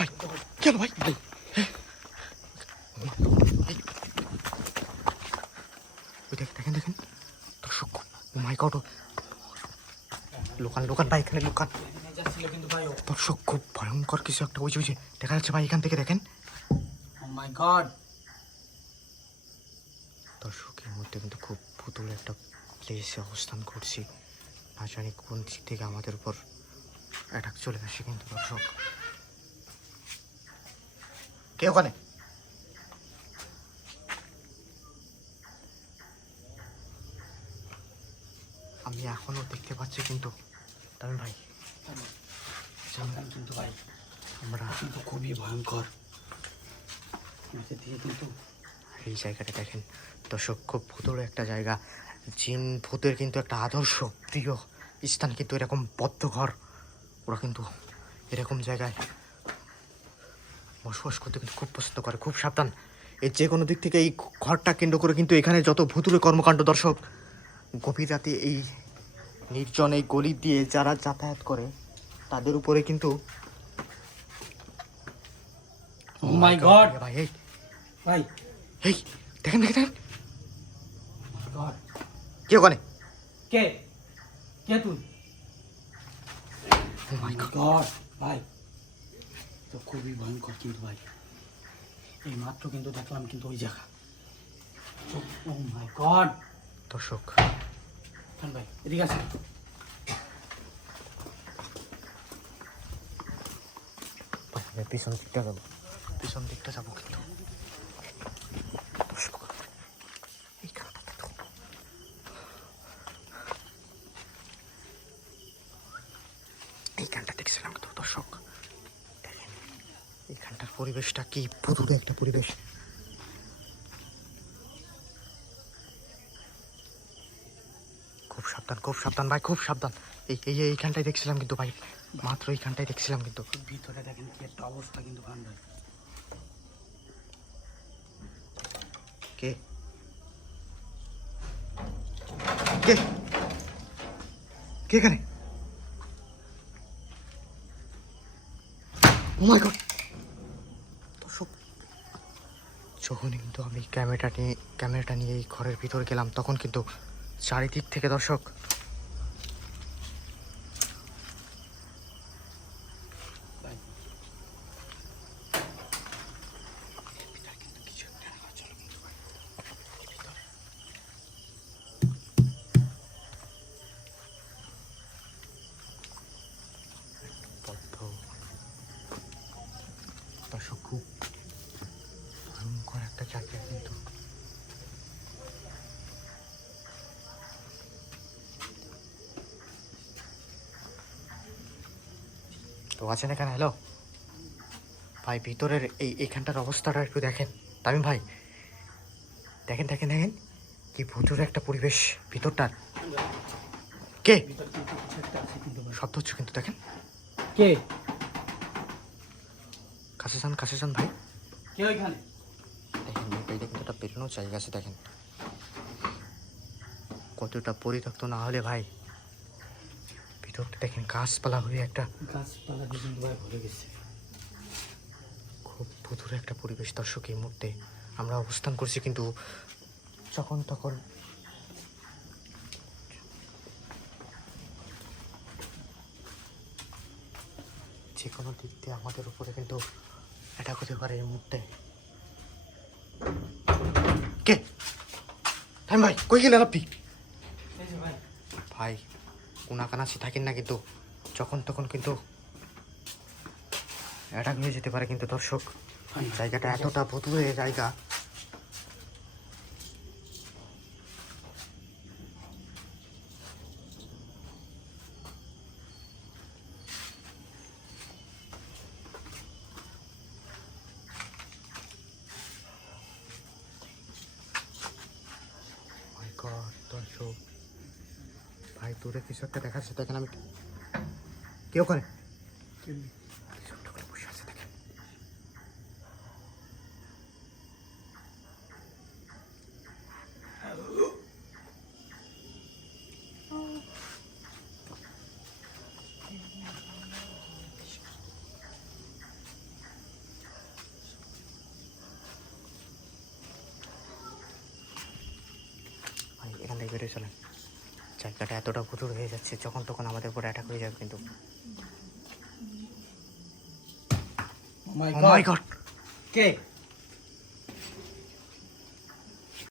ভাই কেন ভাই ভাই দেখেন দেখেন দর্শক, ও মাই গড, লোকান ভাই, এখানে লোকান দর্শক, খুব ভয়ঙ্কর কিছু একটা ওই যে দেখা যাচ্ছে ভাই, এখান থেকে দেখেন। ও মাই গড দর্শক, এর মধ্যে কিন্তু খুব ভুতুড়ে একটা প্লেসে অবস্থান করছি, না জানি কোন দিক থেকে আমাদের উপর অ্যাটাক চলে আসে। কিন্তু দর্শক, কে ওখানে? আমি এখনো দেখতে পাচ্ছি কিন্তু তামিম ভাই, কিন্তু ভাই আমরা কিন্তু খুবই ভয়ঙ্কর দিয়ে কিন্তু এই জায়গাটা দেখেন দর্শক, খুব ভুতুড়ে একটা জায়গা, জিন ভূতের কিন্তু একটা আদর্শ প্রিয় স্থান কিন্তু এরকম বদ্ধ ঘর। ওরা কিন্তু এরকম জায়গায় বসবাস করতে কিন্তু খুব পছন্দ করে। খুব সাবধান, এই যে কোনো দিক থেকে এই ঘরটা কেন্দ্র করে কিন্তু এখানে যত ভুতুড়ে কর্মকাণ্ড দর্শক, গভীর রাতে এই নির্জন এই গলি দিয়ে যারা যাতায়াত করে তাদের উপরে কিন্তু ও মাই গড ভাই, এই ভাই এই দেখেন দেখেন গড কে ওখানে? কে কে তুই? ও মাই গড ভাই তো খুবই ভয়ঙ্কর কিন্তু ভাই, এই মাত্র কিন্তু দেখলাম কিন্তু ওই জায়গা। ও মাই গড দর্শক, ভাই এদিকে আছে আমি পিছন দিকটা যাবো, পিছন দিকটা যাবো কিন্তু দর্শক, এইখানটা দেখো, এইখানটা দেখছিলাম কিন্তু দর্শক, দেখেন এইখানটার পরিবেশটা কি ভুতুড়ে একটা পরিবেশ। খুব সাবধান ভাই, খুব সাবধান। এইখানটাই দেখছিলাম কিন্তু ভাই, মাত্র এইখানটাই দেখছিলাম কিন্তু। ভিতরে দেখেন কি একটা অবস্থা কিন্তু ভাই। কে কে কে এখানে? ও মাই গড দর্শক, যখনই কিন্তু আমি ক্যামেরাটা নিয়ে এই ঘরের ভিতরে গেলাম, তখন কিন্তু চারিদিক থেকে দর্শক দর্শক, খুব ভয়ঙ্কর একটা জায়গা কিন্তু। তো আছেন এখানে? হ্যালো ভাই, ভিতরের এইখানটার অবস্থাটা একটু দেখেন তামিম ভাই, দেখেন দেখেন দেখেন কি ভুতুড়ে একটা পরিবেশ ভিতরটার। কে? শব্দ হচ্ছে কিন্তু, দেখেন কে কাছে যান ভাই, কে ওইখানে? দেখেন এইটা কিন্তু একটা বেরোনোর জায়গা আছে, দেখেন কতটা পরিত্যক্ত না হলে ভাই, ভিতরটা দেখেন গাছপালা হয়ে একটা, গাছপালা দিয়ে কিন্তু ভাই ভরে গেছে। খুব ভুতুড়ে একটা পরিবেশ দর্শক। এই মুহূর্তে আমরা অবস্থান করছি কিন্তু যখন তখন যে কোনো দিক দিয়ে আমাদের উপরে কিন্তু অ্যাটাক হতে পারে এই মুহূর্তে। কে? টাইম ভাই, কই গেলেন আপনি? ভাই কোনাকানাচি থাকেন না কিন্তু, যখন তখন কিন্তু অ্যাটাক হয়ে যেতে পারে কিন্তু দর্শক। জায়গাটা এতটা ভুতুড়ে জায়গা, দর্শক ভাই দূরে কিছু একটা দেখা যাচ্ছে, দেখেন আমি কে ওখানে বসে আছে দেখেন। তাড়াতাড়ি বেরিয়ে চলেন। জায়গাটা এতটা ভুতুড় হয়ে যাচ্ছে, যখন তখন আমাদের উপর অ্যাটাক হয়ে যাবে কিন্তু। মাই ও মাই গড, কে